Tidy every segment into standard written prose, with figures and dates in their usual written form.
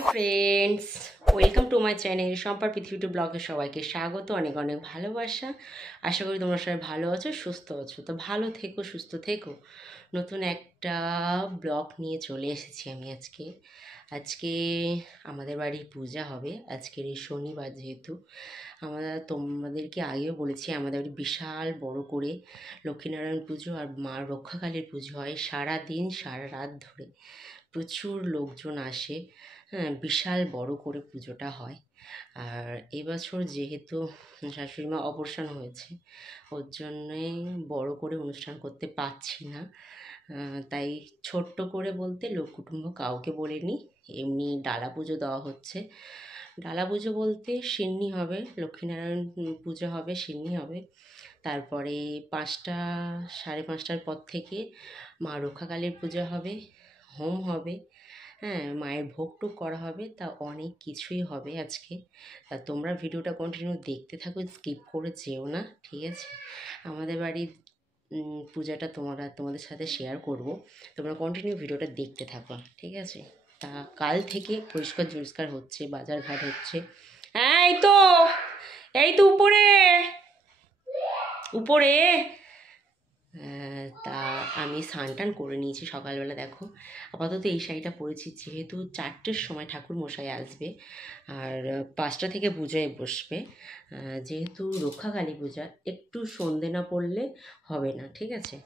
Hello friends, welcome to my channel সম্পার পৃথিবী টু ব্লগে সবাইকে স্বাগত, অনেক অনেক ভালোবাসা। আশা করি তোমরা সবাই ভালো আছো, সুস্থ আছো। তো ভালো থেকো, সুস্থ থেকো। নতুন একটা ব্লগ নিয়ে চলে এসেছি আমি আজকে আমাদের বাড়ির পূজা হবে। আজকের এই শনিবার, যেহেতু তোমাদেরকে আগেও বলেছি আমাদের বাড়ি বিশাল বড় করে লক্ষ্মীনারায়ণ পুজো আর মা রক্ষাকালীর পুজো হয়। সারা দিন সারা রাত ধরে প্রচুর লোকজন আসে। হ্যাঁ, বিশাল বড় করে পুজোটা হয়। আর এবছর যেহেতু শাশুড়ি মা অপারেশন হয়েছে, ওর জন্যে বড় করে অনুষ্ঠান করতে পারছি না। তাই ছোট্ট করে বলতে লোক কুটুম্ব কাউকে বলিনি, এমনি ডালা পুজো দেওয়া হচ্ছে। ডালা পুজো বলতে সিন্নি হবে, লক্ষ্মীনারায়ণ পুজো হবে, সিন্নি হবে। তারপরে 5টা, 5:30টার পর থেকে মা রক্ষাকালীর পূজা হবে, হোম হবে, হ্যাঁ, মায়ের ভোগ টোগ করা হবে। তা অনেক কিছুই হবে আজকে। তা তোমরা ভিডিওটা কন্টিনিউ দেখতে থাকো, স্কিপ করে যেও না, ঠিক আছে? আমাদের বাড়ির পূজাটা তোমাদের সাথে শেয়ার করব, তোমরা কন্টিনিউ ভিডিওটা দেখতে থাকো, ঠিক আছে? তা কাল থেকে পরিষ্কার হচ্ছে, বাজার ঘাট হচ্ছে। হ্যাঁ, এই তো উপরে উপরে। তা আমি স্নান করে নিয়েছি সকালবেলা। দেখো, আপাতত এই শাড়িটা পরেছি, যেহেতু 4টের সময় ঠাকুর মশাই আসবে আর 5টা থেকে পূজায় বসবে। যেহেতু রক্ষাকালী পূজা, একটু সন্ধে না পড়লে হবে না, ঠিক আছে?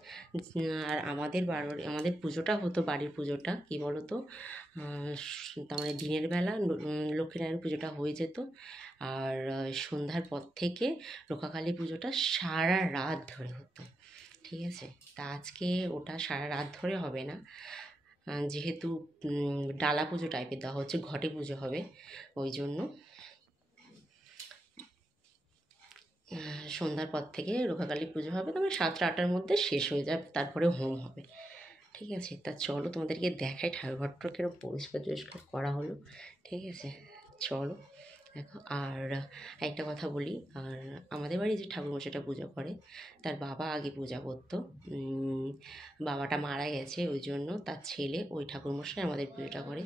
আর আমাদের পুজোটা হতো, বাড়ির পুজোটা কী বলো তো, তার মানে দিনের বেলা লক্ষ্মীনারায়ণ পুজোটা হয়ে যেত, আর সন্ধ্যার পর থেকে রক্ষাকালী পুজোটা সারা রাত ধরে হতো, ঠিক আছে? তা আজকে ওটা সারা রাত ধরে হবে না, যেহেতু ডালা পুজো টাইপের দেওয়া হচ্ছে, ঘটে পুজো হবে, ওই জন্য সন্ধ্যার পর থেকে রক্ষাকালী পুজো হবে। তবে 7টা-8টার মধ্যে শেষ হয়ে যাবে, তারপরে হোম হবে, ঠিক আছে? তা চলো তোমাদেরকে দেখাই ঠাকুরঘরটা কিরকম পরিষ্কার করা হলো, ঠিক আছে? চলো দেখো। আর একটা কথা বলি, আর আমাদের বাড়ি যে ঠাকুরমশাইটা পুজো করে, তার বাবা আগে পূজা করতো। বাবাটা মারা গেছে, ওই জন্য তার ছেলে ওই ঠাকুরমশাই আমাদের পুজোটা করে।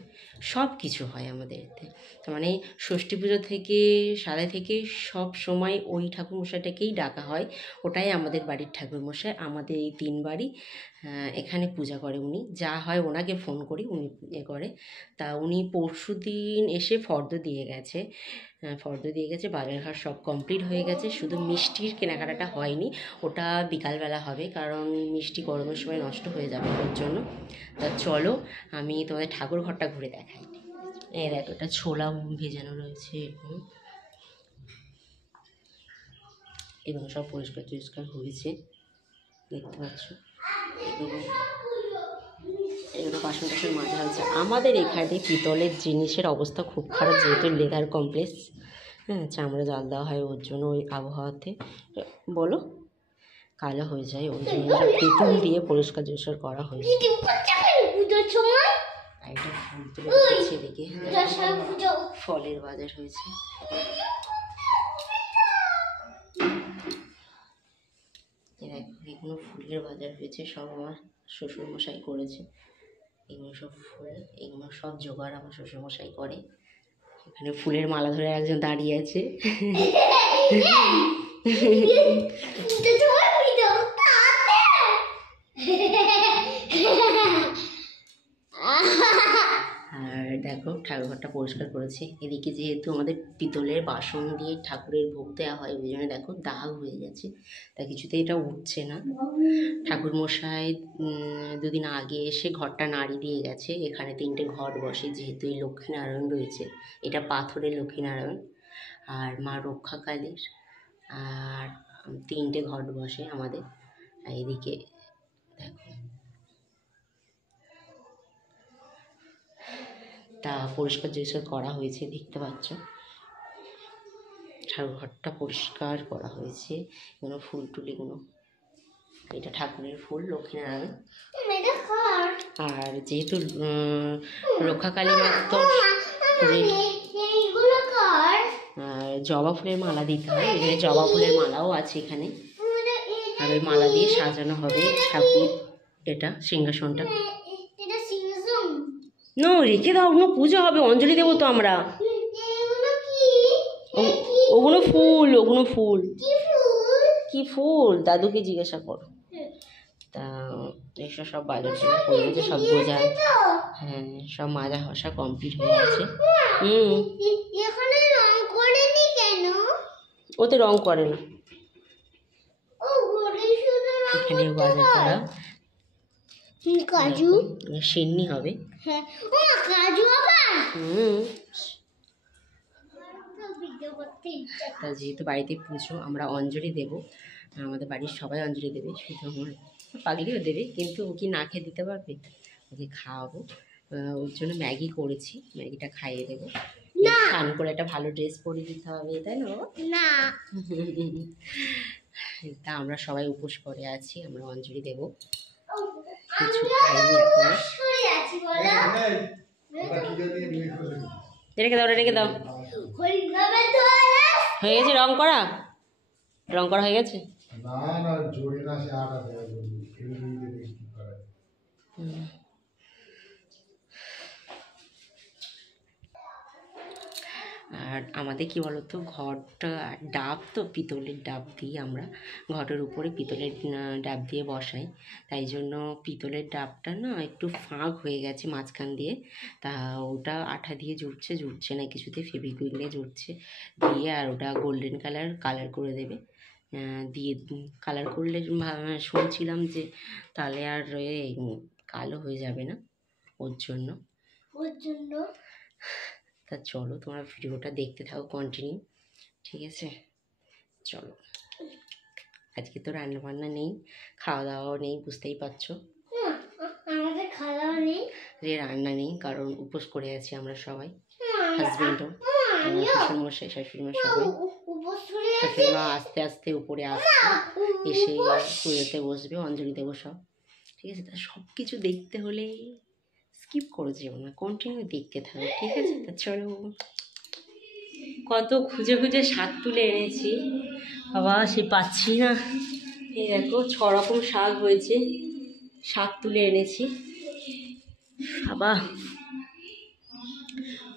সব কিছু হয় আমাদের এতে, তার মানে ষষ্ঠী পুজো থেকে সাধে থেকে সব সময় ওই ঠাকুরমশাইটাকেই ডাকা হয়। ওটাই আমাদের বাড়ির ঠাকুরমশাই। আমাদের এই 3 বাড়ি এখানে পূজা করে উনি। যা হয় ওনাকে ফোন করি, উনি করে। তা উনি পরশুদিন এসে ফর্দ দিয়ে গেছে, বাজারঘাট সব কমপ্লিট হয়ে গেছে। শুধু মিষ্টির কেনাকাটাটা হয়নি, ওটা বিকালবেলা হবে, কারণ মিষ্টি গরমের সময় নষ্ট হয়ে যাবে ওর জন্য। তা চলো আমি তোমাদের ঠাকুর ঘরটা ঘুরে দেখাই। এই দেখো, এটা ছোলা ভেজানো রয়েছে এবং সব পরিষ্কার হয়েছে, দেখতে পাচ্ছ। এগুলো বাসন টাসন মাজা হয়েছে। আমাদের এখানে পিতলের জিনিসের অবস্থা খুব খারাপ, যেহেতু লেদার কমপ্লেক্স, হ্যাঁ, চামড়া জাল দেওয়া হয়, ওর জন্য ওই আবহাওয়াতে বলো কালো হয়ে যায়, ওই জন্য পিতল দিয়ে পরিষ্কার করা হয়েছে। এটা ফুল তুলে রেখেছি এদিকে, ফলের বাজার হয়েছে। এগুলো ফুলের বাজার হয়েছে, সব আমার শ্বশুরমশাই করেছে। এগুলো সব ফুল, এগুলো সব জোগাড় আমার শ্বশুরমশাই করে। এখানে ফুলের মালা ধরে একজন দাঁড়িয়ে আছে। আর দেখো, ঠাকুরঘরটা পরিষ্কার করেছে। এদিকে যেহেতু আমাদের পিতলের বাসন দিয়ে ঠাকুরের ভোগ দেওয়া হয়, ওই জন্য দেখো দাগ হয়ে গেছে, তা কিছুতেই এটা উঠছে না। ঠাকুরমশাই 2 দিন আগে এসে ঘরটা নাড়ি দিয়ে গেছে। এখানে 3টে ঘট বসে, যেহেতু এই লক্ষ্মীনারায়ণ রয়েছে, এটা পাথরের লক্ষ্মীনারায়ণ আর মা রক্ষাকালীর, আর 3টে ঘট বসে আমাদের। এদিকে দেখো, তা পরিষ্কার করা হয়েছে, দেখতে পাচ্ছ। ঠাকুরঘরটা পরিষ্কার করা হয়েছে। এগুলো ফুল টুলিগুলো, এটা ঠাকুরের ফুল লক্ষ্মীনারায়ণ। আর যেহেতু রক্ষাকালী মা তো জবা ফুলের মালা দিতে হয়, এখানে জবা ফুলের মালাও আছে এখানে। আর ওই মালা দিয়ে সাজানো হবে ঠাকুর, এটা সিংহাসনটা। না রেখে দাও, ওগুলো পুজো হবে, অঞ্জলি দেবো তো আমরা। ওগুলো ফুল, ওগুলো ফুল। কি ফুল দাদুকে জিজ্ঞাসা করো। তা এইসব সব বাজার টাজার করে গেছে, সব বোঝা। হ্যাঁ সব মাজা ঘষা কমপ্লিট হয়ে গেছে। ওতে রং করে না, এখানে বাজার করা কাজু সিন্নি হবে। তা যেহেতু বাড়িতে পুজো, আমরা অঞ্জলি দেব, আমাদের বাড়ির সবাই অঞ্জলি দেবে, শুধু আমার পাগলিও দেবে, কিন্তু ও কি না খেয়ে দিতে পারবে, ওকে খাওয়াবো। ওর জন্য ম্যাগি করেছি, ম্যাগিটা খাইয়ে দেবো, স্নান করে একটা ভালো ড্রেস পরিয়ে দিতে হবে, তাই না বাবা? না তা আমরা সবাই উপোস করে আছি, আমরা অঞ্জলি দেব, কিছু খাইনি এখন। রেখে দাও, রেখে দাও। হয়ে গেছে রং করা? রং করা হয়ে গেছে? আর আমাদের কি বলতো, ঘরটা ডাব তো, পিতলের ডাব দিয়ে আমরা ঘরের উপরে পিতলের ডাব দিয়ে বসাই, তাই জন্য পিতলের ডাবটা না একটু ফাঁক হয়ে গেছে মাঝখান দিয়ে, তা ওটা আঠা দিয়ে জুড়ছে না কিছুতে, ফেভিকুইক দিয়ে জুড়ছে, দিয়ে আর ওটা গোল্ডেন কালার করে দেবে, দিয়ে কালার করলে শুনছিলাম যে তাহলে আর কালো হয়ে যাবে না, ওর জন্য। তা চলো তোমরা ভিডিওটা দেখতে থাকো কন্টিনিউ, ঠিক আছে? চলো, আজকে তো রান্না বান্না নেই, খাওয়া দাওয়াও নেই, বুঝতেই পারছো যে রান্না নেই, কারণ উপোস করে আছি আমরা সবাই, হাজবেন্ডও, শ্বশুরমশাই শাশুড়িমা সবাই। শাশুড়িমা আস্তে আস্তে উপরে আসছে, এসে পুজোতে বসবে, অঞ্জলি দেবো সব, ঠিক আছে? তা সব কিছু দেখতে হলে স্কিপ করে যেও না, কন্টিনিউ দেখতে থাকো, ঠিক আছে? তা চলো, কত খুঁজে খুঁজে শাক তুলে এনেছি বাবা, সে পাচ্ছি না। এই দেখো 6 রকম শাক হয়েছে, শাক তুলে এনেছি বাবা,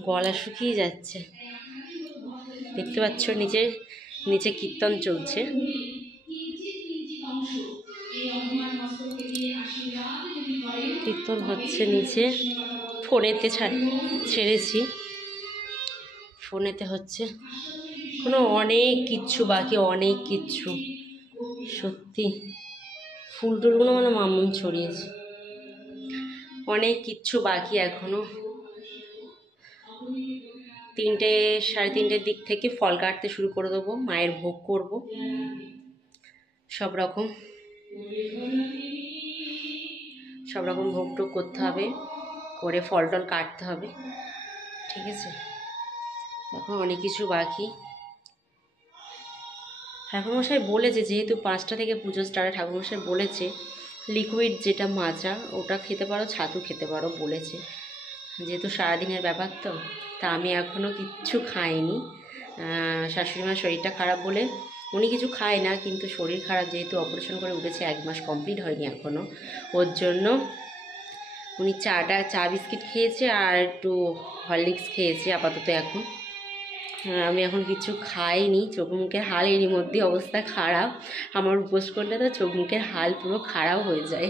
গলা শুকিয়ে যাচ্ছে, দেখতে পাচ্ছ নিচে নিচে কীর্তন চলছে। কীর্তন হচ্ছে নিচে, ফোনেতে ছেড়েছি, ফোনেতে হচ্ছে, কোনো অনেক কিচ্ছু বাকি, অনেক কিচ্ছু, সত্যি ফুল টুলগুলো মানে মামুন ছড়িয়েছে, অনেক কিচ্ছু বাকি এখনো। 3টে 3:30 দিক থেকে ফল কাটতে শুরু করে দেবো, মায়ের ভোগ করব, সব রকম ভোগ টোগ করতে হবে, করে ফল টল কাটতে হবে, ঠিক আছে? এখন অনেক কিছু বাকি। ঠাকুরমশাই বলেছে যেহেতু 5টা থেকে পুজো স্টার্ট, ঠাকুরমশাই বলেছে লিকুইড যেটা মাজা ওটা খেতে পারো, ছাতু খেতে পারো বলেছে, যেহেতু সারাদিনের ব্যাপার তো। তা আমি এখনও কিচ্ছু খাইনি, শাশুড়িমার শরীরটা খারাপ বলে উনি কিছু খায় না, কিন্তু শরীর খারাপ যেহেতু, অপারেশন করে উঠেছে, 1 মাস কমপ্লিট হয়নি এখনও, ওর জন্য উনি চা বিস্কিট খেয়েছে আর একটু হরলিক্স খেয়েছে আপাতত এখন। আমি এখন কিছু খাইনি, চোখ মুখের হাল এরই মধ্যে অবস্থা খারাপ, আমার উপোস করলে তো চোখ মুখের হাল পুরো খারাপ হয়ে যায়,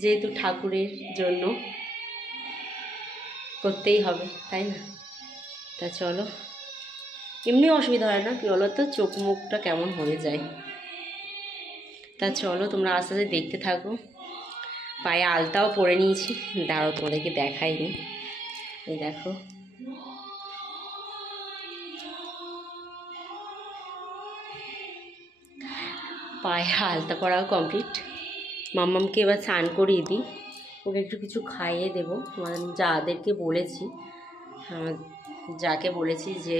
যেহেতু ঠাকুরের জন্য করতেই হবে, তাই না? তা চলো, এমনি অসুবিধা হয় না, কি বলো তো, চোখ মুখটা কেমন হয়ে যায়। তা চলো তোমরা আস্তে আস্তে দেখতে থাকো। পায়ে আলতাও পরে নিয়েছি, দাঁড়াও তোমাদেরকে দেখাইনি, এই দেখো পায়ে আলতা পরাও কমপ্লিট। মাম্মামকে এবার স্নান করিয়ে দিই, ওকে একটু কিছু খাইয়ে দেবো, যাদেরকে বলেছি, যাকে বলেছি যে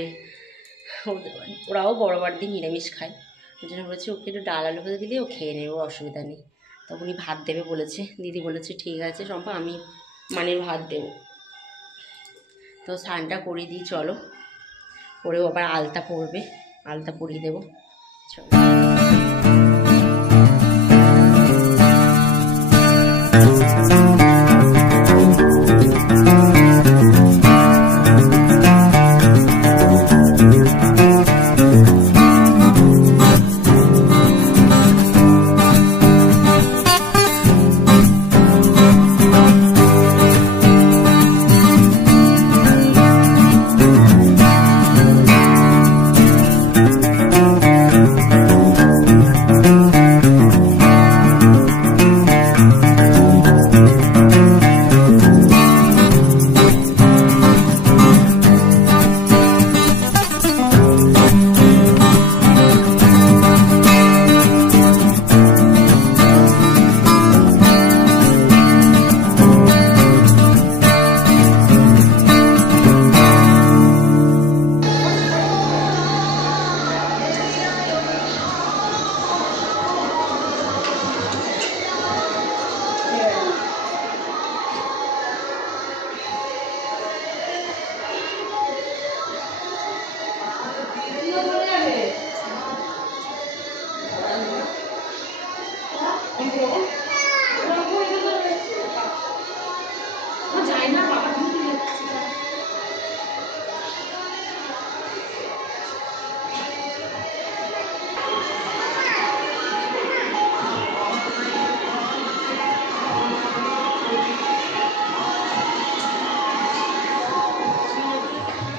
ওরাও বড়বার দিন নিরামিষ খায়, ওই জন্য বলেছি ওকে একটু ডাল আলু ভাজা দিলে ও খেয়ে নেবে, অসুবিধা নেই। তখনই ভাত দেবে বলেছে, দিদি বলেছে ঠিক আছে সম্পা, আমি মানের ভাত দেবো। তো স্নানটা করিয়ে দিই, চলো, পরেও আবার আলতা পরবে, আলতা পরিয়ে দেবো, চলো।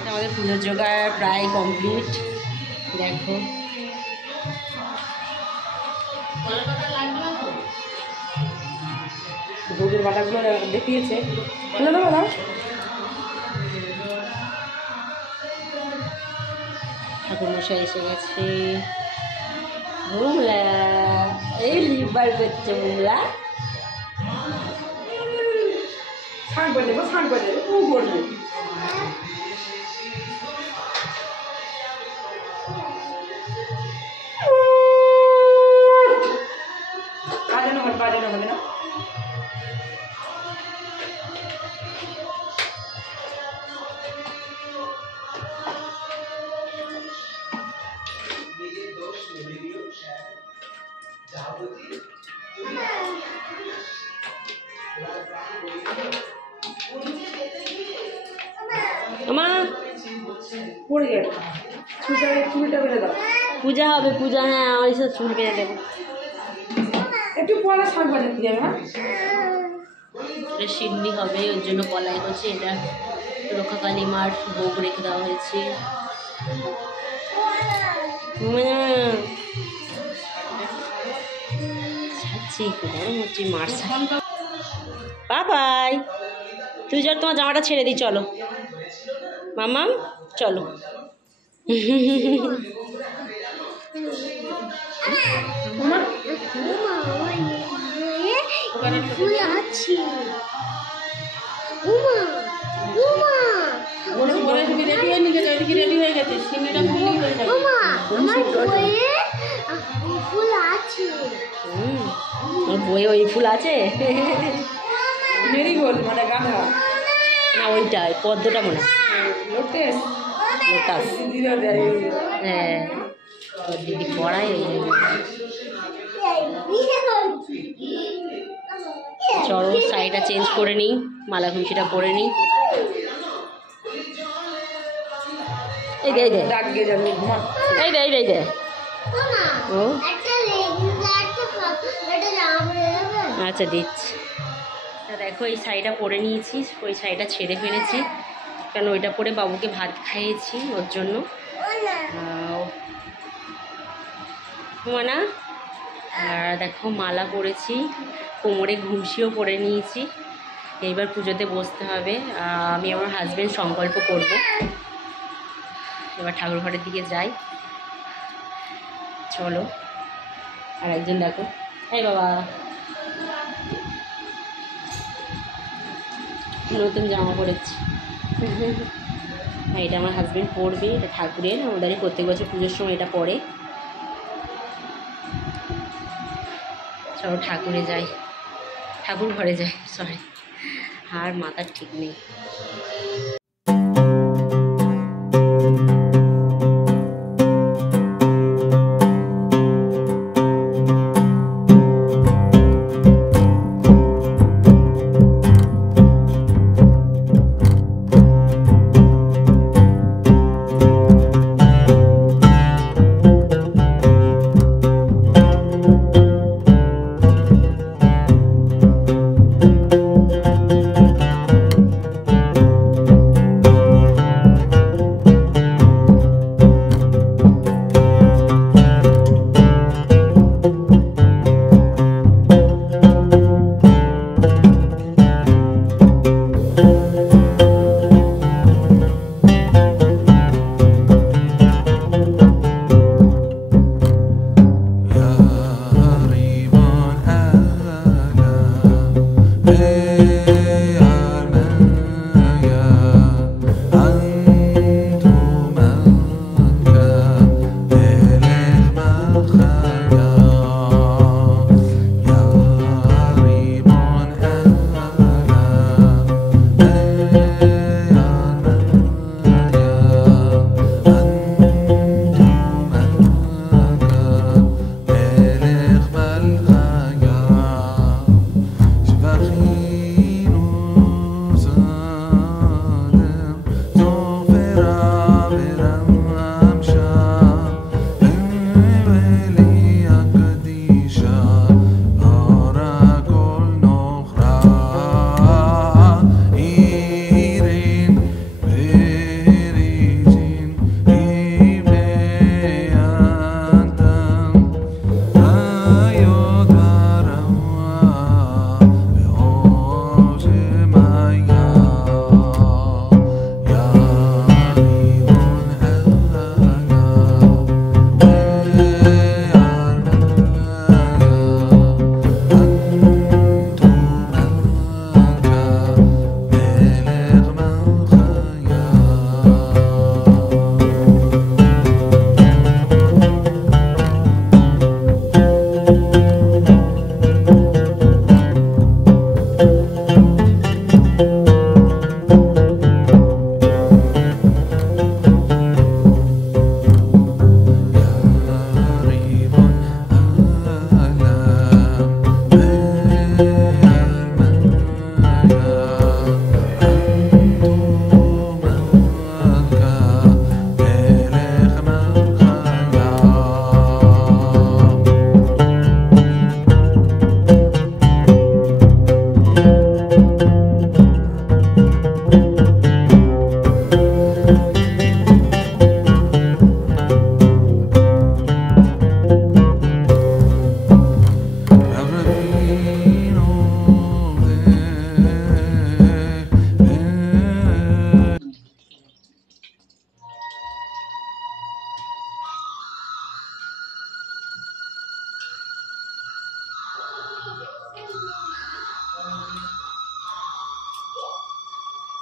আমাদের পুজোর জোগাড় প্রায় কমপ্লিট। দেখো দুধের বাটাগুলো দেখিয়েছে। ঠাকুরমশাই এসে গেছে। বুমলা এই লিবার করছে বুমলা। স্নান করে দেবো, স্নান করে দেবো, ও করবে। বাজানো হবে না। মা পড়ে গেল, চুলটা বেঁধে দাও। পূজা হবে, পূজা। হ্যাঁ ওই সব চুল কেটে দেবো। একটু পরে স্নান করে দিতে যাবে। এটা সিন্নি হবে, ওর জন্য কলাই করছে। এটা রক্ষাকালী মার ভোগ রেখে দেওয়া হয়েছে। গরম হচ্ছে মার। বাবাই তুই যার তোমার জামাটা ছেড়ে দিই, চলো মামাম চলো। রেডি হয়ে গেছে, সিমিটা ফুলই হয়ে যাবে। বইয়ে ওই ফুল আছে। মেরিগোল্ড মানে গাঁদা না, ওইটা পদ্মটা মনে হয় লোটাস। লোটাস। হ্যাঁ দিদি পড়াই। চলো শাড়িটা চেঞ্জ করে নিই, মালা খুশিটা পরে নিই। এই দে, এই দে, ডাক গিয়ে যাবে। এই দে, এই দে। ও আচ্ছা দিচ্ছি। দেখো এই শাড়িটা পরে নিয়েছি, ওই শাড়িটা ছেড়ে ফেলেছি কারণ ওইটা পরে বাবুকে ভাত খাইয়েছি ওর জন্য। না আর দেখো মালা পরেছি, কোমরে ঘুমসিও পরে নিয়েছি। এইবার পুজোতে বসতে হবে। আমি আমার হাজব্যান্ড সংকল্প করব। এবার ঠাকুর ঘরের দিকে যাই, চলো। আর একজন দেখো, এই বাবা নতুন জামা পরেছি। এটা আমার হাজব্যান্ড পরবে, এটা ঠাকুরের। আমাদের প্রত্যেক বছর পুজোর সময় এটা পরে। চলো ঠাকুরে যাই, ঠাকুর ঘরে যাই, সরি। আর মাথার ঠিক নেই।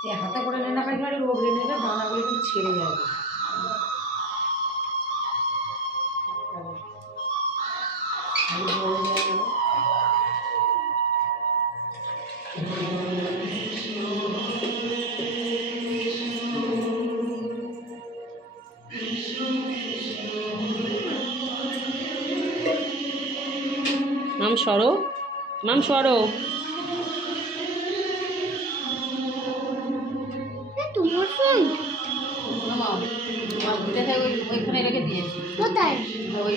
এই হাতে করে নেয় না কাকিমা, রোগলে নেবে, দানাগুলো কিন্তু ছেড়ে যাবে। মাম সরো, মাম সরো। তোমার ফোন ওইখানে রেখে দিয়েছি। কোথায়? ওই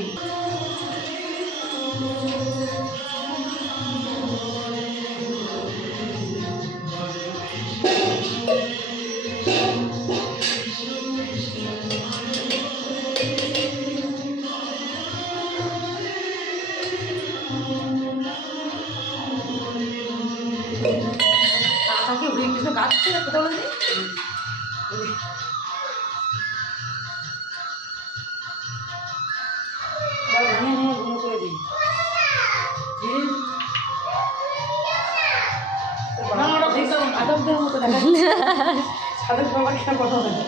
কাকাকে ওই কিছু গাছ ছিল কোথাও বলতে ভেঙে নিয়ে গুঁড়ো করে দিই। আদবদের মতো দেখা যাচ্ছে। সাধক বাবা একটা কথা বলে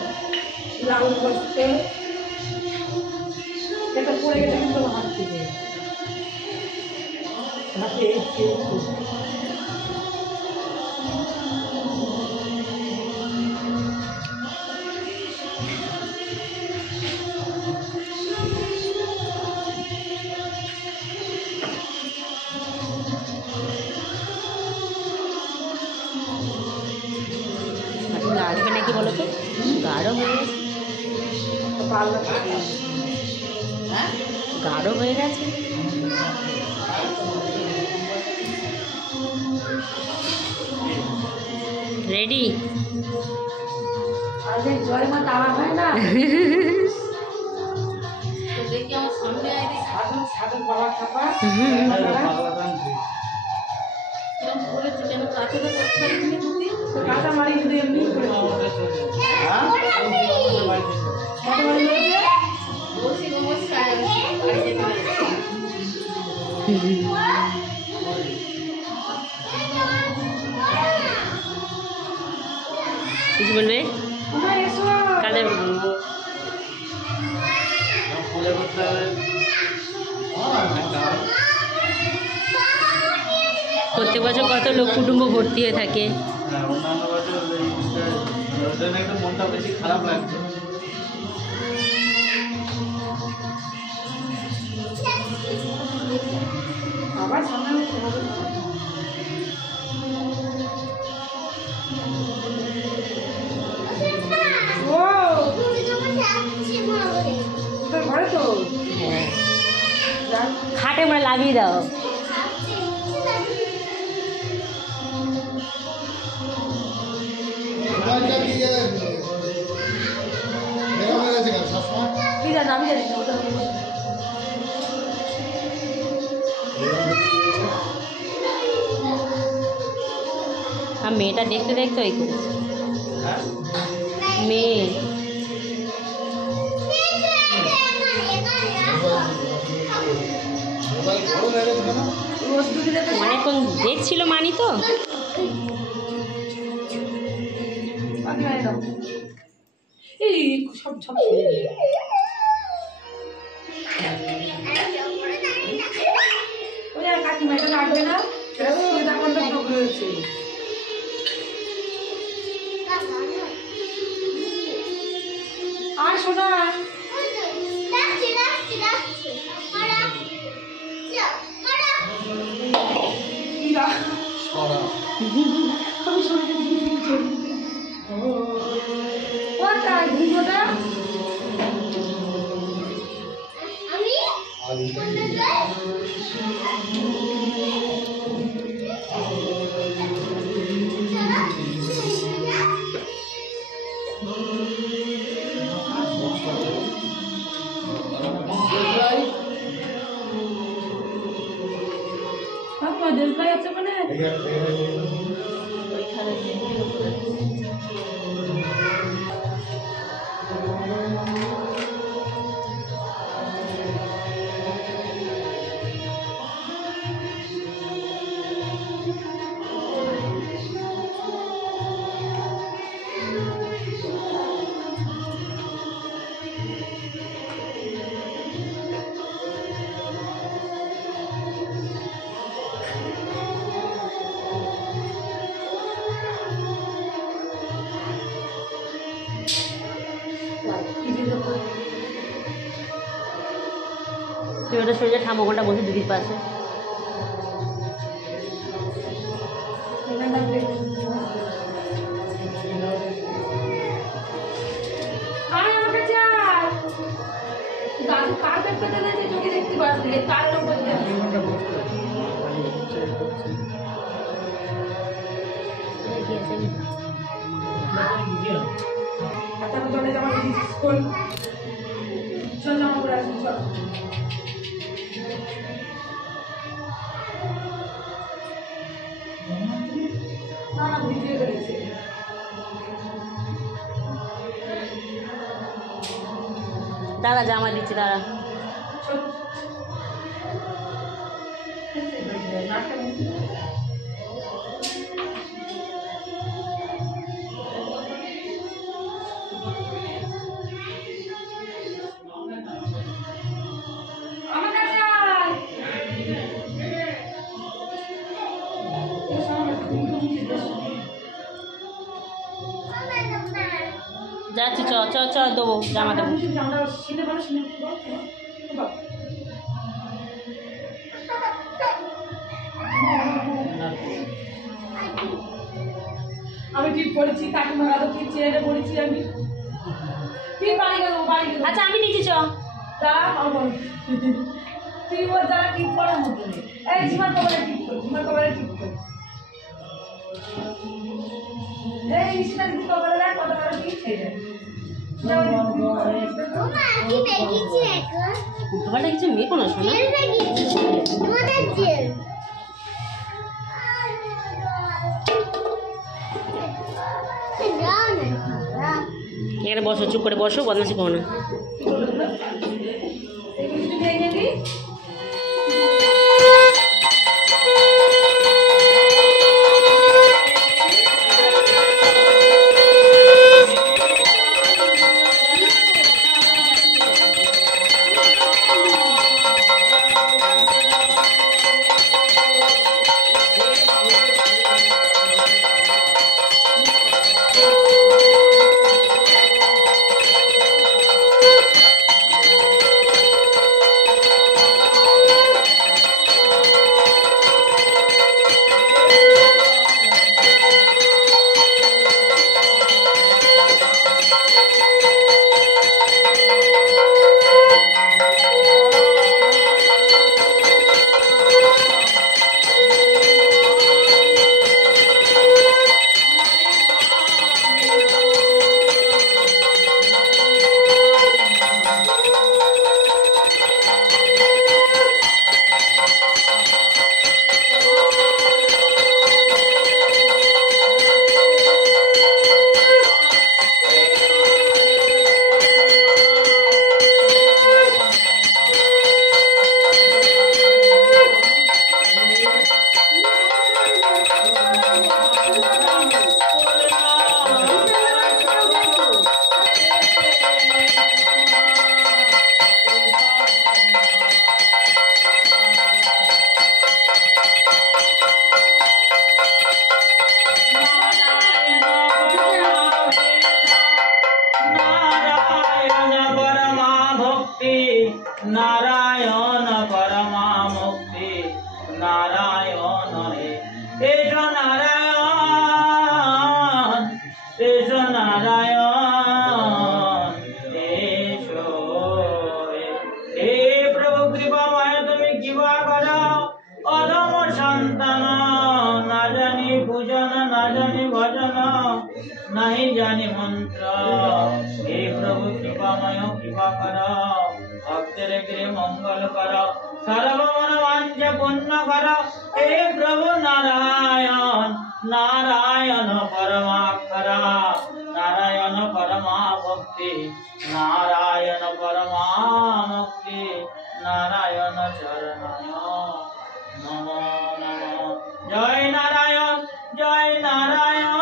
লাউড করতে এটা পড়ে গেছে কিন্তু হাত থেকে হাতে লাগবে নাকি বলো তো? গাঢ় হয়ে গেছে, পাল্লা গাঢ় হয়ে গেছে। রেডি? আর যে জয় মা তারা হয় না দেখি আমার সামনে আইডি সাধক সাধক বাবা খাপা কিরম করেছে, কেন কাছেটা করতে পারিনি তুমি? কাঁচা মারি কিন্তু এমনি করে কাঁচা মারি করেছে বসে বসে বাড়ি যেতে পেরেছি। কিছু বলবে? তোমরা এসো কাদের প্রত্যেক বছর কত লোক কুটুম্ব ভর্তি হয়ে থাকে। অন্যান্য বছর একটু মনটা বেশি খারাপ লাগছে। আবার সামনে হবে ও তুমি তোমার যাচ্ছি মা বলে তোর ঘরে তো হ্যাঁ, যাক, খাটে মানে লাগিয়ে দাও। কি জানি আমি জানি না ওটা আর মেয়েটা দেখতে দেখতে ওই করেছে। মেয়ে বস্তু দিলে তো অনেকক্ষণ দেখছিল মানি তো। বাকি হয়ে দাও এই সব সব ছেড়ে দিই। ওই আর কাকিমা এটা লাগবে না এটা শুধু এখন তো ঢোক রয়েছে আর শোনা রাখছি রাখছি রাখছি মারা মারা কি রাখ আমি শোনাতে দিচ্ছি ওটা ঘুমোটা আমি কোনটা যাই কাকিমা দেশ ভাই আছে ওখানে ওইখানে টেবিলের উপরে তুই ওটা সরে ঠাম্মাটা বসে দিদির পাশে। আয় আমার কাছে আয়। দাদু কার্পেট পেতে দিয়েছে, চোখে দেখতে পাচ্ছি তারের উপর দিয়ে। আচ্ছা আমি চলে যাবো স্কুল। চল জামা পরে আসি চল। না না ভিজিয়ে ফেলেছে। দাদা জামা দিচ্ছি দাদা। চল। আমার কাছে আয়। যাচ্ছি, চ চ চ দেবো জামা দেবো। জামাটা সিনে ভালো সিনে বাবা। আমি ঠিক পড়েছি, কাকিমা দাদু ঠিক চেয়ারে পড়েছি আমি। তুই বাড়ি গেল বাড়ি গেল। আচ্ছা আমি দিচ্ছি চ। দাঁড়া আমার তুই ওর দ্বারা ঠিক করার মতো নেই। এই ঝিমার কপালে ঠিক কর, ঝিমার কপালে ঠিক কর। এই ইসলাম কি কপালে রাখ, কপালে ঠিক হয়ে যায়। ওমা কি বেগিছে এখন তোমারটা কিছু মেয়ে কোনো শোনা। জেল বেগিছে তোমাদের জেল যাও না এখানে বসো, চুপ করে বসো, বদমাশি করো না। এগুলো তুই ভেঙে দিই। नारायण परमा मुक्ति नारायण रे एष नारायण एष नारायण एषो हे प्रभु कृपामय তুমি কিবা করো অধম সন্তান না জানি পূজন না জানি ভজন नहीं जाने मंत्र हे प्रभु कृपामय कृपा करो भक्तर गृह मंगल करो सर्व मन वांछा पूर्ण करो हे प्रभु नारायण नारायण परमाक्षर नारायण परमा भक्ति नारायण परमा मुक्ति नारायण शरणाय नमो नमो जय नारायण जय नारायण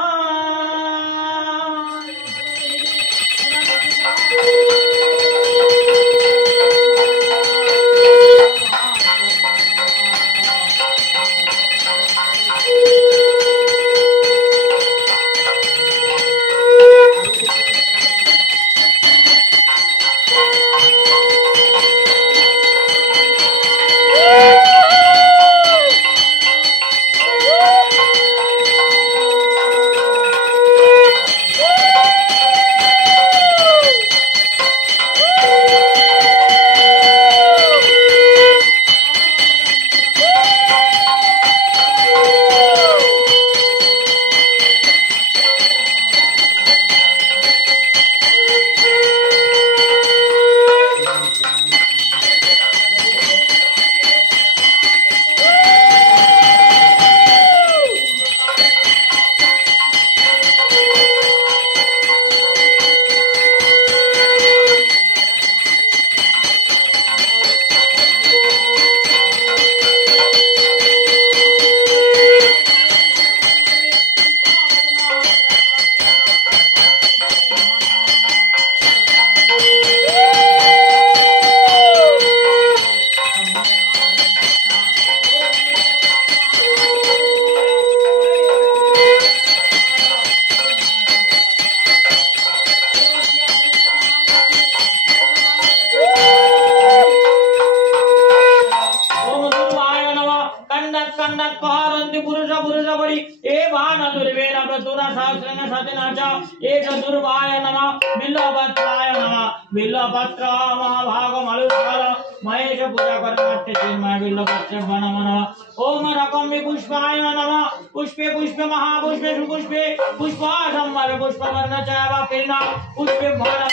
नत्पहारन्ति पुरुष पुरुषपरि एवान दुर्वेण प्रतुना सहस्रेण सतेन च एष दुर्वाय नमः बिल्वपत्राय नमः बिल्वपत्र महाभागमलुष्कर महेश पूजा करनाट्य चिन्मय बिल्वपत्रे नमः नमः ओम रकम्बि पुष्पाय नमः पुष्पे पुष्पे महापुष्पे सुपुष्पे पुष्पासम्मवे पुष्पवर्ण चैव पिर्णा पुष्पे भर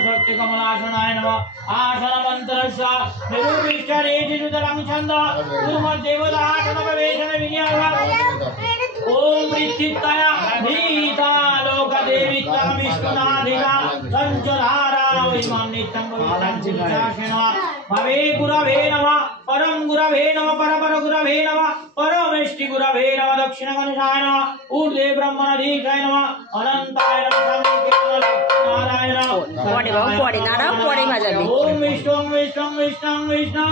शक्ति कमलासनाय नमः आसन मंत्रस्य निरूपिष्टरेति सुतरं छन्द कुर्मदेवदासनवेशन विनियोग ओम ऋत्तितया धीता लोकदेविता विष्णुनाधिका संचरारा इमां नित्यं भविष्यं भवे गुरवे नमः परम गुरवे नमः परपर गुरवे नमः परमेष्टि गुरवे नमः दक्षिण गणेशाय नमः ऊर्ध्वे ब्रह्मणधीशाय नमः अनंताय नमः नारायण পরে বাবু পরে দাঁড়াও পরে বাজাবে ओम विष्णु विष्णु विष्णु विष्णु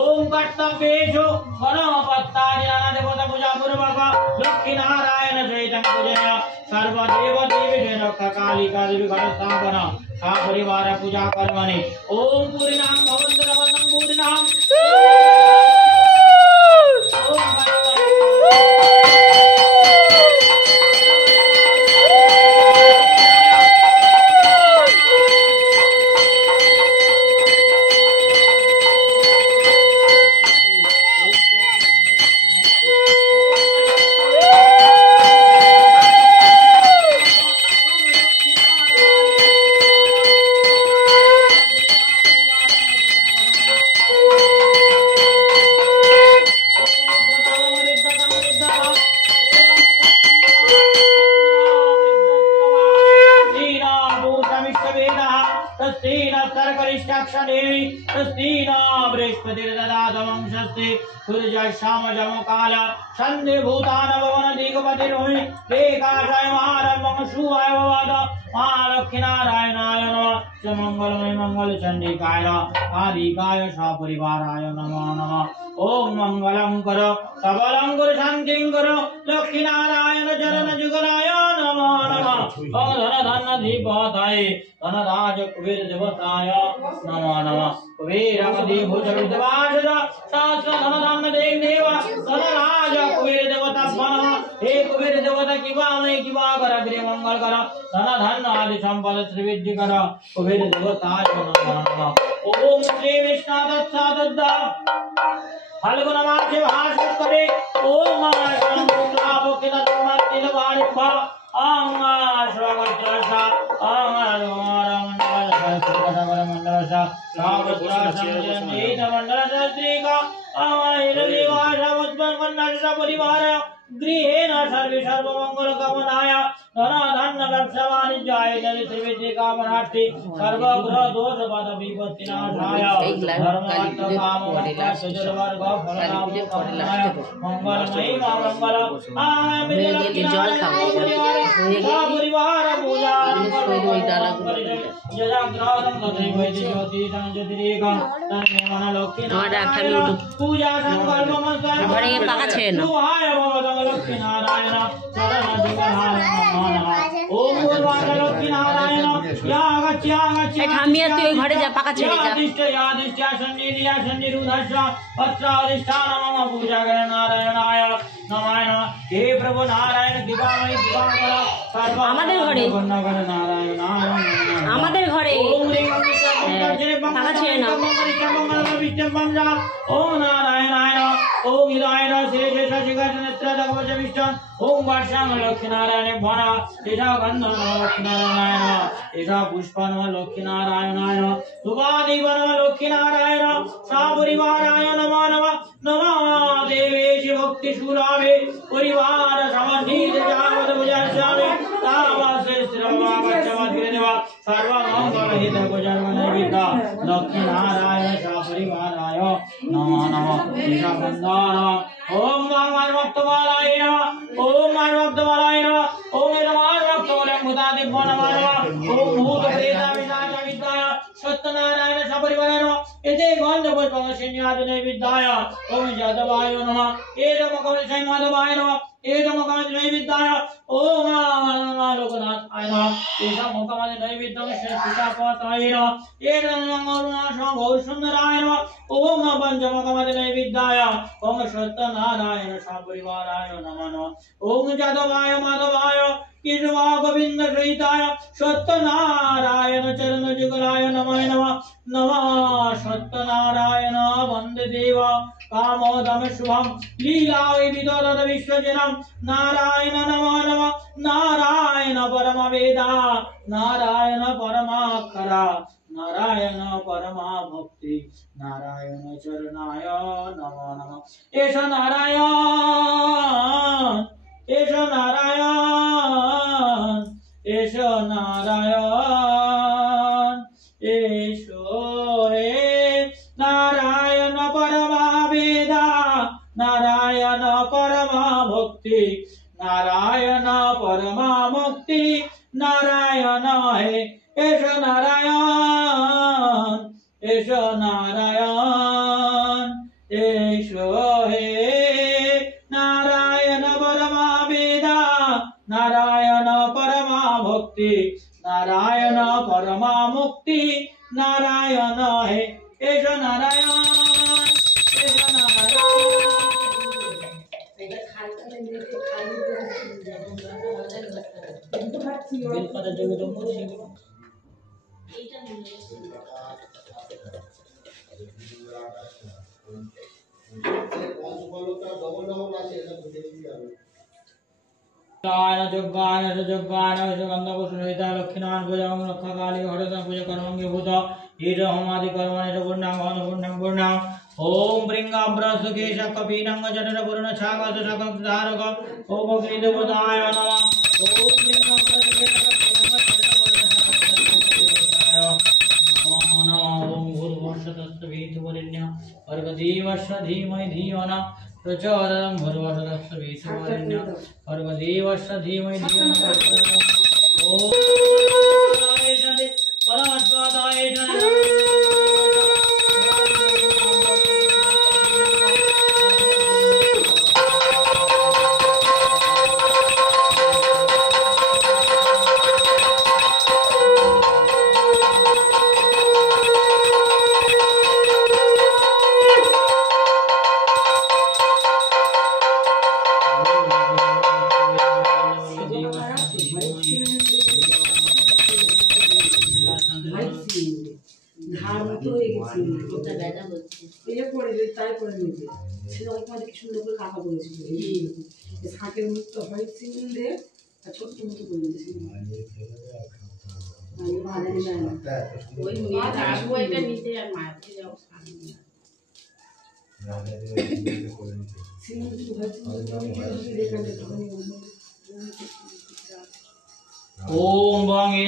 ओम कर्तव्येषु गणपत्तानि देवता पूजा पूर्वक लक्ष्मी नारायण सहितं पूजय सर्वदेव देवी रक्षा कालिका देवी घटस्थापन सा परिवार पूजा कर्मणि ओम पूर्णां भवन्तु नमः पूर्णां ओम श्याम जम काल संधि भूतान भवन दिगपति रोहि एकाशाय महारंभम शुभाय भवाद महालक्ष्मी नारायणाय नमः मंगलमय मंगल चंडिकाय आदिकाय सपरिवाराय नमः नमः ओम मंगलम करो सबलम गुरु शांतिं करो लक्ष्मी नारायण चरण जुगलाय नमः नमः ओम धन धन धीपताय धन राज कुबेर देवताय नमः नमः कुबेर मदि भुज विद्वांस सहस्र धन धन देव देव धन राज कुबेर देवता नमः हे कुबेर देवता किवा नहीं किवा कर गृह मंगल कर धन धन आदि संपद त्रिविद्य कर कुबेर देवताय नमः नमः ओम श्री विष्णु दत्ता दत्ता फाल्गुन मासे भाषण करे ओम शुक्लाभ किल वाणिभा स्वागतसा परिवार गृहेण सर्वे सर्वमंगल कामनाय धन व्यवसाय वाणिज्याय त्रिविधि कामनार्थी सर्वग्रह दोष बाध विपत्ति नाशाय धर्मार्थ काम मोक्ष वर्ग फललाभ कामनाय मंगलमयी मंगल জল খাবো परिवार पूजा जजाग्रहं तथैव ज्योतिषं ज्योतिरेकं तन्मे मनलक्ष्मी पूजा संकल्पं ঘরে পাকা ছেড়ে না लक्ष्मी नारायण चरण दिगहाय नमः ओम लक्ष्मी नारायण यागच्छ ঠামিয়া তুই ওই ঘরে যা পাকা ছেড়ে যা यादिष्ट सन्निरुद्धस्य पत्राधिष्ठान मम पूजा कर नारायणाय नमः हे प्रभु नारायण दिवामय दिवाकर सर्व আমাদের ঘরে नारायणाय আমাদের ঘরে পাকা ছেড়ে না ओम नारायणाय ओम इलाय श्री शेषशिखर नेत्र दगवच विष्णु ओम वर्षां लक्ष्मी नारायण भरा तेजा गंध लक्ष्मी नारायण तेजा पुष्प लक्ष्मी नारायणाय सुभादि वन लक्ष्मी नारायण सा परिवाराय नमः नमः नमः देवेश भक्ति शूलावे परिवार समन्वित जावत भुजास्यामि तावासे श्रवणावच्चवद्गिरिदेव सर्वमंगल हित गुजर्वनैविद्ध लक्ष्मी नारायण सा परिवाराय नमः नमः तेजा बंधन ओम मंगल भक्तवालाय नमः ओम भक्तवालाय नमः ओम नमः भक्तवालाय मुदादिभ्यो नमः ओम भूत प्रेत विनाश विद्या सत्यनारायण सपरिवाराय नमः एते गंध पुष्पं शिन्याद नैवेद्याय ओम जातवाय नमः एवं कमलशय माधवाय नमः एवं कमलशय नैवेद्याय ओम लोकनाथाय नमः एवं कमलशय नैवेद्यं श्रीशापाताय नमः एवं अरुणाशं गौरसुंदराय नमः ओम पंचम कमलशय नैवेद्याय ओम सत्यनारायण सपरिवाराय नमः ओम जातवाय माधवाय केशवा गोविंद सहिताय सत्यनारायण चरण जुगलाय नमः नमः सत्यनारायण वंदे देव कामोदम शुभम लीला विदोदत विश्वजनम नारायण नमः नमः नारायण परम वेदा नारायण परमाक्षरा नारायण परमा भक्ति नारायण चरणाय नमः नमः एष नारायण एष नारायण एषो हे नारायण परमा वेदा नारायण परमा भक्ति नारायण परमा मुक्ति नारायण हे एष नारायण एषो हे नारायण परमा वेदा नारायण परमा भक्ति नारायण परमा मुक्ति नारायण हे एष नारायण सुगंधा लक्ष्मीनारायण पूजा रक्षा काली हरदा पूजा कर्मंगे भूत ईश होमादि कर्मणि पूर्णांग पूर्णांग ओम ब्रिंगाब्रसुकेश कपीनंग जठर पूर्ण छागत शकक धारक ओम ग्रीदेवताय नमः ओम ब्रिंगाब्रसुकेश कपीनंग जठर पूर्ण छागत नमो नमः ओम भूर्भुवस्सुः वीतुवरेण्य भर्गदेवस्य धीमहि धियो न प्रचोदनं भूर्भुवस्सुः वीतुवरेण्य भर्गदेवस्य धीमहि धियो न प्रचोदनं ओम परमात्माय শাকের মতো হোয়াইট সিঙ্গেল দিয়ে ছোট্ট মতো করে দিয়েছি ওই মেয়েটা আসবো এটা নিতে আর মারতে যাও সিঙ্গেল হোয়াইট সিঙ্গেল ओम वांगे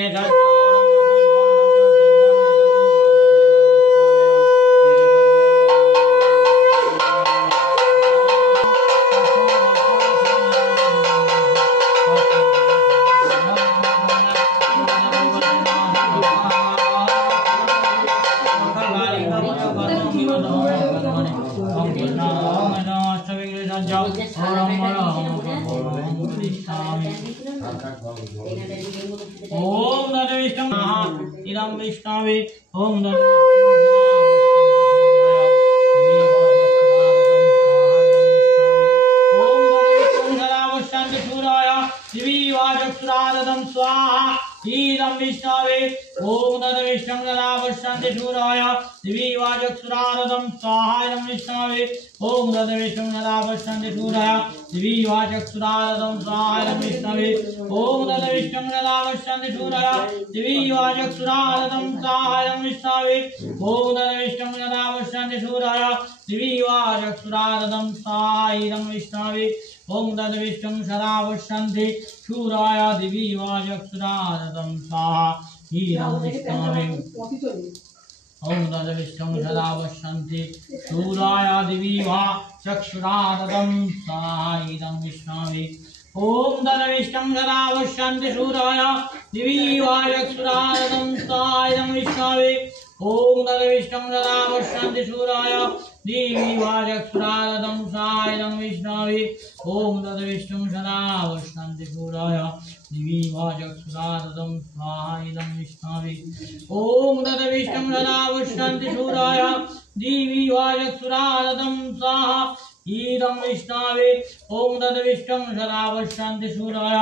ओम नमः विष्णु इदं विष्णवे ओम स्वाहा ईदं विष्णवे ओम नमः विष्णु नरावशान्ति शूराय दिवी वाचक्षुरानदं स्वाहा इदं विष्णवे ओम नमः विष्णु नरावशान्ति शूराय दिवी वाचक्षुरानदं स्वाहा इदं विष्णवे ओम नमः विष्णु नरावशान्ति शूराय दिवी वाचक्षुरानदं स्वाहा इदं विष्णवे ओम नमः विष्णु नरावशान्ति शूराय दिवी वाचक्षुरानदं स्वाहा इदं विष्णवे ओम नमः विष्णु नरावशान्ति शूराय दिवी वाचक्षुरानदं स्वाहा इदं विष्णवे ओम नमः विष्णु सदावशान्ति शूराय दिवी वाचक्षुरानदं स्वाहा इदं विष्णवे ओम नमः विष्णु सदावशान्ति शूराय दिवी वाचक्षुरानदं स्वाहा इदं विष्णवे ओम तद्विष्णु सदा पश्यन्ति सूराय देवी वाचक्षुरादं सायं विष्णवे ओम तद्विष्णु सदा पश्यन्ति सूराय देवी वाचक्षुरादं सायं विष्णवे ओम तद्विष्णु सदा पश्यन्ति सूराय देवी वाचक्षुरादं साहा ईदं विष्णवे ओम तद्विष्णु सदा पश्यन्ति सूराय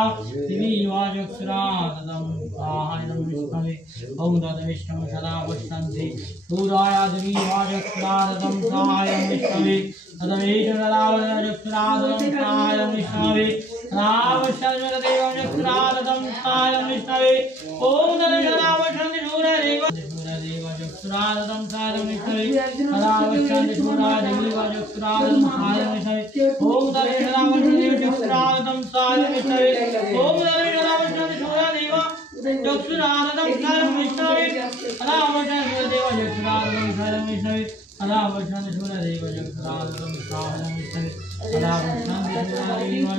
दिवि वाचक्षुरादं साहायं विष्णवे ओम तद्विष्णु सदा पश्यन्ति सूराय दिवि वाचक्षुरादं साहायं विष्णवे तद्विष्णु सदा वाचक्षुरादं साहायं विष्णवे रावशर्वदेवचक्षुरादं साहायं विष्णवे ओम तद्विष्णु सदा पश्यन्ति सूराय चक्षुरादं सायं विष्णवे रावशर्वदेवचक्षुरादं चक्षुरादं सायं विष्णवे ओम तद्विष्णु सदा पश्यन्ति चक्षुरादं सायं विष्णवे ओम तद्विष्णु सदा पश्यन्ति सूर्यदेव चक्षुरादं सायं विष्णवे रावशर्वदेवचक्षुरादं सायं विष्णवे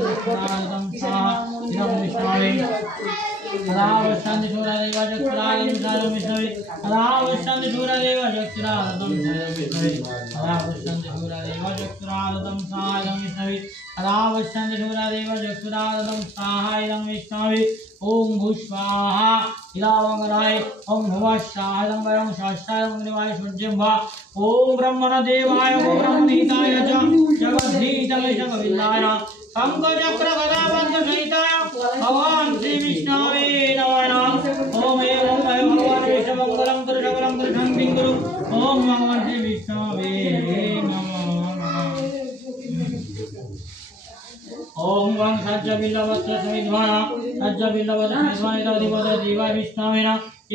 रावशर्वदेवचक्षुरादं सायं विष्णवे रावशर्वदेवचक्षुरादं सायं विष्णवे रावशर्वदेवचक्षुरादं सायं विष्णवे रावशर्वदेवचक्षुरादं सायं विष्णवे रावशर्वदेवचक्षुरादं सायं विष्णवे ओम भूस्वाहा इलावंगराय ओम भवशाय वयं शास्त्राय निवाय सूर्यंभा ओम ब्रह्मणदेवाय ओम ब्रह्मनीताय च जगद्धीतमय जगविल्लाय पंकचक्र गदापद्म सहिताय भगवान श्री विष्णवे नमः ओम एवं भगवान विष्णुमंगलम पुरुषमंगलम पुरुषं गुरु ओम भगवान श्री विष्णवे नमः ओम वं सज्ज बिल्लवत्र समिध्वाना सज्ज बिल्लवत्र समिध्वाना अधिपति देवा विष्णवेन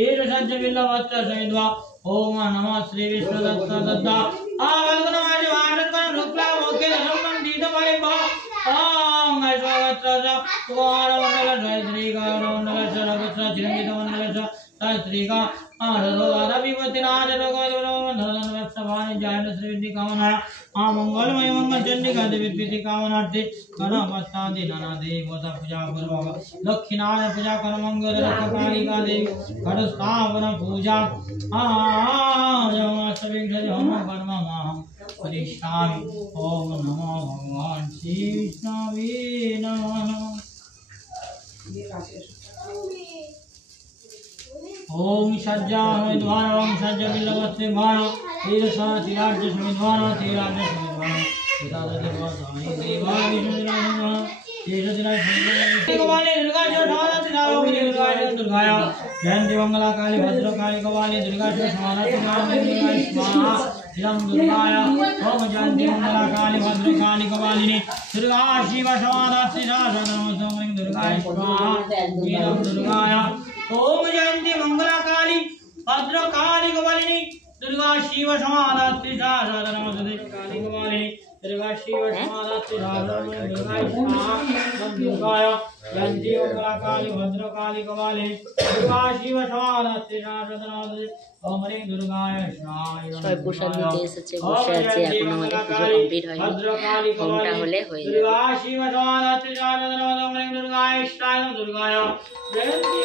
एष सज्ज बिल्लवत्र समिध्वा ओम नमः श्री विष्णु दत्त दत्ता आवल्कनमाजि वाचकन रुक्ला मोके धर्मं दीतमयिभा ओम ऐश्वर्यवत्र कुमार मंगल जय श्री गौर मंगल सरवत्र चिरंजित मंगल श्रीका आदर विपत्ति राज धन वत्सवाणी जय श्री विद्या कामना मंगलमय मंगल चंडिका देवी विद्या कामनार्थे गणपतादि नाना देवता पूजा पूर्वक दक्षिणाय पूजा कर मंगल कालिका देवी घट स्थापन पूजा होम कर्म माहम करिष्यामि ओम नमो भगवान श्री विष्णवे नमः ओम सज्जा समिध्वान ओम सज्ज बिल्लवत्ते भान तीरसा तिराज समिध्वान तिराज समिध्वान तिराज देवासानि देवा विष्णुराजन तीर तिराज समिध्वान कवाली दुर्गा जो ठाना तिराओ दुर्गा दुर्गाया जयंती मंगला काली भद्र काली कवाली दुर्गा जो समाना तिराज दुर्गा स्वाहा तिरं दुर्गाया ओम जयंती मंगला काली भद्र काली कवालिनी दुर्गा शिव समाना तिराज नमो दुर्गाय स्वाहा तिरं दुर्गाया ओम जयंती मंगला काली भद्र काली कपालिनी दुर्गा शिव समाधात्री नमस्ते काली कपालिनी दुर्गा शिव समाधात्री दुर्गाय जयंती मंगला काली भद्र काली कपालिनी दुर्गा शिव समाधात्री नमस्ते ओम ह्रीं दुर्गाय ছয় প্রসাদ নিতে এসেছে বসে আছে এখন আমাদের পুজো কমপ্লিট হয়নি হোমটা হলে হয়ে যাবে दुर्गा शिव समाधात्री नमस्ते ओम ह्रीं दुर्गाय दुर्गाय जयंती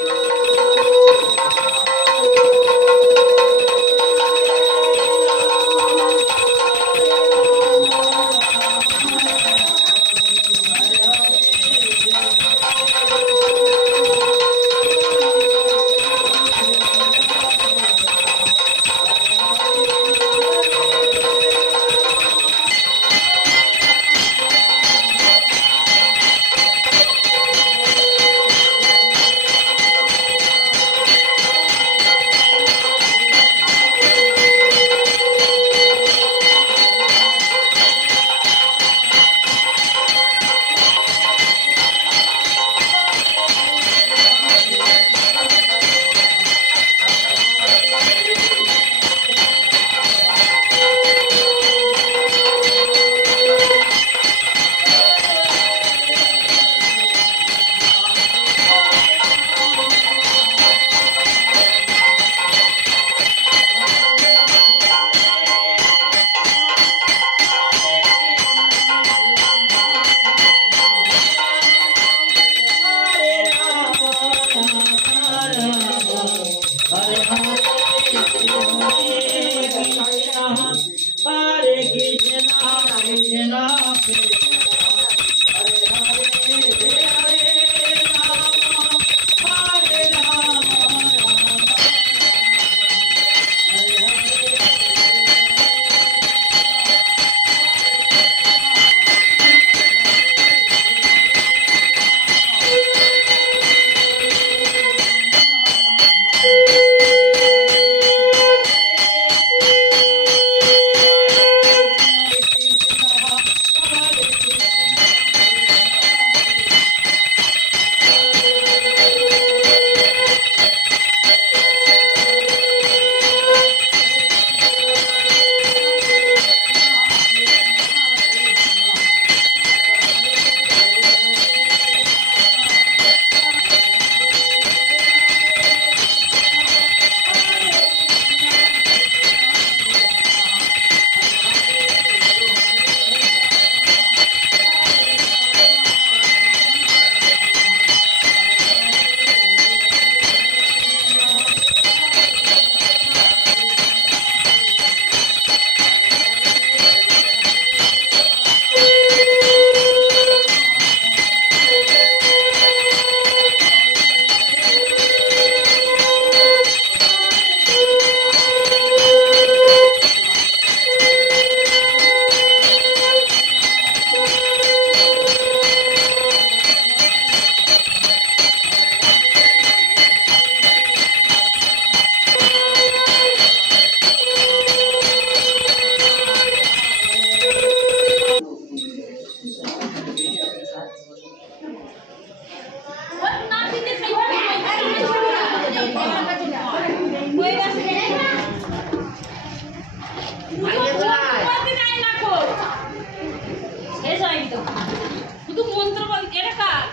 শুধু মন্ত্র বল এটা কার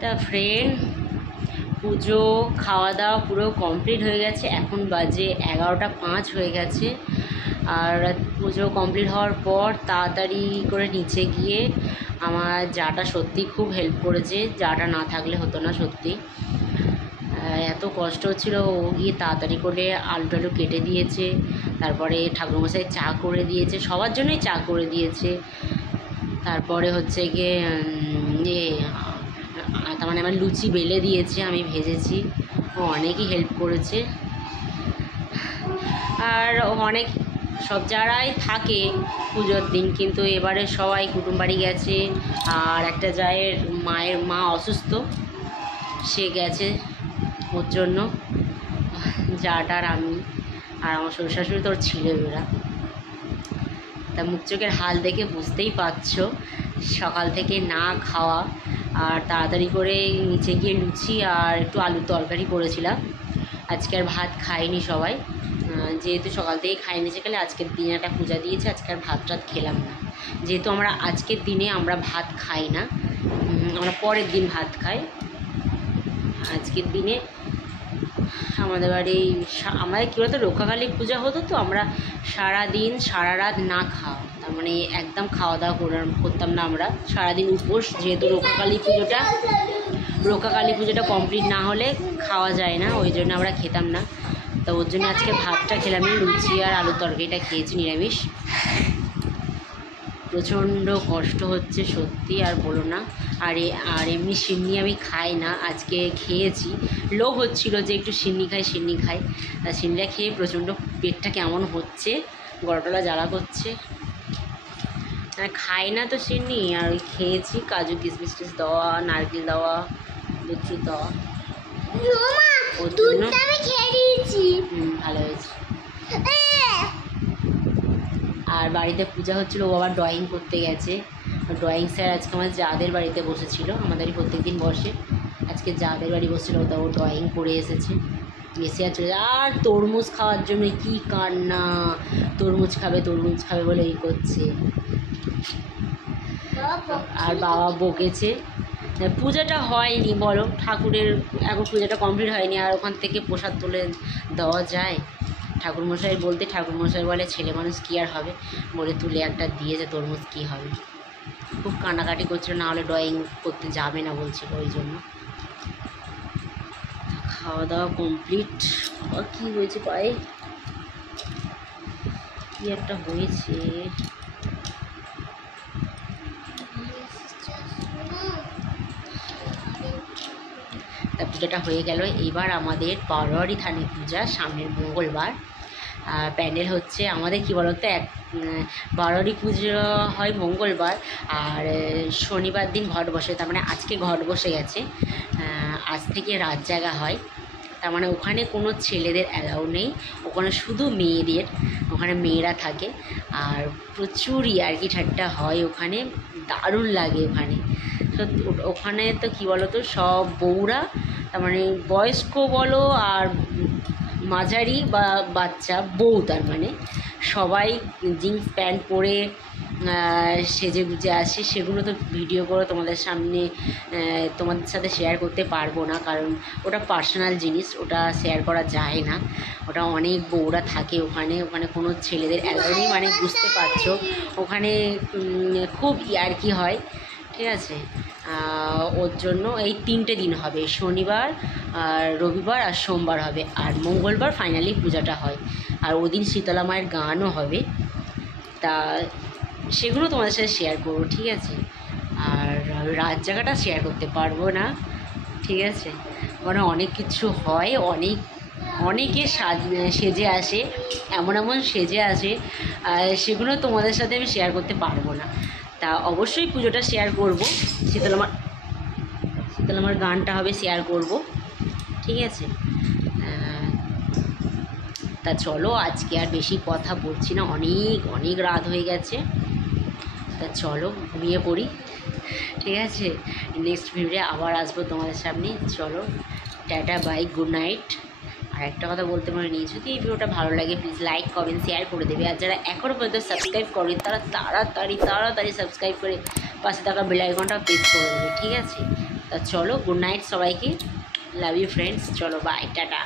তা ফ্রেন্ড, পুজো খাওয়া দাওয়া পুরো কমপ্লিট হয়ে গেছে। এখন বাজে 11টা 5 হয়ে গেছে। আর পুজো কমপ্লিট হওয়ার পর তাড়াতাড়ি করে নিচে গিয়ে আমার যাটা সত্যি খুব হেল্প করেছে, যাটা না থাকলে হতো না সত্যি। এত কষ্ট হচ্ছিলো, ও গিয়ে তাড়াতাড়ি করে আলু টালু কেটে দিয়েছে, তারপরে ঠাকুরমশাই চা করে দিয়েছে, সবার জন্যই চা করে দিয়েছে। তারপরে হচ্ছে গিয়ে তার মানে আমার লুচি বেলে দিয়েছে, আমি ভেজেছি। ও অনেকই হেল্প করেছে। আর অনেক সব যারাই থাকে পুজোর দিন, কিন্তু এবারে সবাই কুটুম বাড়ি গেছে। আর একটা জায়ের মায়ের মা অসুস্থ, সে গেছে ওর জন্য। যাটার আমি আর আমার শ্বশুর শাশুড়ি তোর ছিল ওরা। তা মুখ চোখের হাল দেখে বুঝতেই পারছো, সকাল থেকে না খাওয়া। আর তাড়াতাড়ি করে নিচে গিয়ে লুচি আর একটু আলুর তরকারি করেছিলাম। আজকে আর ভাত খাইনি সবাই, যেহেতু সকাল থেকে খাইনি। সেখানে আজকের দিনে একটা পূজা দিয়েছে, আজকে আর ভাত টাত খেলাম না। যেহেতু আমরা আজকের দিনে আমরা ভাত খাই না, আমরা পরের দিন ভাত খাই। আজকের দিনে আমাদের বাড়ি আমাদের কী বলতো রক্ষাকালী পূজা হতো, তো আমরা সারাদিন সারা রাত না খাওয়া, তার মানে একদম খাওয়া দাওয়া করতাম না আমরা। সারাদিন উপোস, যেহেতু রক্ষাকালী পুজোটা কমপ্লিট না হলে খাওয়া যায় না, ওই জন্য আমরা খেতাম না। তো ওর জন্য আজকে ভাতটা খেলাম, লুচি আর আলুর তরকারিটা খেয়েছি নিরামিষ। প্রচণ্ড কষ্ট হচ্ছে সত্যি, আর বলো না। আর এমনি সিন্নি আমি খাই না, আজকে খেয়েছি। লোভ হচ্ছিলো যে একটু সিন্নি খাই। তা সিন্নিটা খেয়ে প্রচণ্ড পেটটা কেমন হচ্ছে, গলাটলা জ্বালা করছে। খাই না তো সিন্নি, আর ওই খেয়েছি। কাজু কিশমিশ দেওয়া, নারকেল দেওয়া, দুধ দেওয়া, ওর জন্য ভালো হয়েছে। আর বাড়িতে পূজা হচ্ছিলো, ও আবার ড্রয়িং করতে গেছে। ড্রয়িং স্যার আজকে আমাদের যাদের বাড়িতে বসেছিল, আমাদেরই প্রত্যেক দিন বসে, আজকে যাদের বাড়ি বসেছিল তা ও ড্রয়িং করে এসেছে। এসে আর চলে যায়। আর তরমুজ খাওয়ার জন্য কি কান্না, তরমুজ খাবে বলে এই করছে। আর বাবা বকেছে। পূজাটা হয়নি বলো, ঠাকুরের এখন পূজাটা কমপ্লিট হয়নি, আর ওখান থেকে প্রসাদ তুলে দেওয়া যায়? ঠাকুরমশাই বলে ছেলে মানুষ কী আর হবে, বলে তুলে একটা দিয়েছে তরমুজ, কী হবে। খুব কান্নাকাটি করছিল, না হলে ড্রয়িং করতে যাবে না বলছিল, ওই জন্য। খাওয়া দাওয়া কমপ্লিট। আর কী হয়েছে পায়ে, কী একটা হয়েছে। তা পুজোটা হয়ে গেল। এবার আমাদের বারোয়ারি থানে পূজা, সামনের মঙ্গলবার। প্যান্ডেল হচ্ছে আমাদের কী বলতো, বারোয়ারি পুজো হয় মঙ্গলবার, আর শনিবার দিন ঘট বসে। তার মানে আজকে ঘট বসে গেছে, আজ থেকে রাত জাগা হয়। তার মানে ওখানে কোনো ছেলেদের অ্যালাউ নেই, ওখানে শুধু মেয়েদের, ওখানে মেয়েরা থাকে। আর প্রচুর ইয়ার্কি ঠাট্টা হয় ওখানে, দারুণ লাগে ওখানে। সত্যি ওখানে তো কী বলো তো, সব বউরা, তার মানে বয়স্ক বলো আর মাঝারি বা বাচ্চা বউ, তার মানে সবাই জিন্স প্যান্ট পরে সেজে গুজে আসে। সেগুলো তো ভিডিও করে তোমাদের সামনে তোমাদের সাথে শেয়ার করতে পারবো না, কারণ ওটা পার্সোনাল জিনিস, ওটা শেয়ার করা যায় না। ওটা অনেক বউরা থাকে ওখানে, ওখানে কোনো ছেলেদের অ্যালাউ নেই, মানে বুঝতে পারছো ওখানে খুব ইয়ার্কি হয়, ঠিক আছে। ওর জন্য এই 3টে দিন হবে, শনিবার আর রবিবার আর সোমবার হবে, আর মঙ্গলবার ফাইনালি পূজাটা হয়। আর ওদিন শীতলা মায়ের গানও হবে, তা সেগুলো তোমাদের সাথে শেয়ার করবো, ঠিক আছে। আর রাত জায়গাটা শেয়ার করতে পারবো না, ঠিক আছে, মানে অনেক কিছু হয়, অনেকে সেজে আসে, এমন সেজে আসে, সেগুলো তোমাদের সাথে আমি শেয়ার করতে পারবো না। তা অবশ্যই পুজোটা শেয়ার করব, শীতলামার গানটা হবে, শেয়ার করব, ঠিক আছে। তা চলো, আজকে আর বেশি কথা বলছি না, অনেক রাত হয়ে গেছে। তা চলো ঘুমিয়ে পড়ি, ঠিক আছে। নেক্সট ভিডিওতে আবার আসবো তোমাদের সামনে। চলো, টাটা, বাই, গুড নাইট। আর একটা কথা বলতে পারিনি, যদি এই ভিডিওটা ভালো লাগে প্লিজ লাইক কমেন্ট শেয়ার করে দেবে। আর যারা এখনও পর্যন্ত সাবস্ক্রাইব করেন তারা তাড়াতাড়ি সাবস্ক্রাইব করে পাশে থাকা বেল আইকনটা প্রেস করে দেবে, ঠিক আছে। তা চলো, গুড নাইট সবাইকে, লাভ ইউ ফ্রেন্ডস, চলো বাই, টাটা।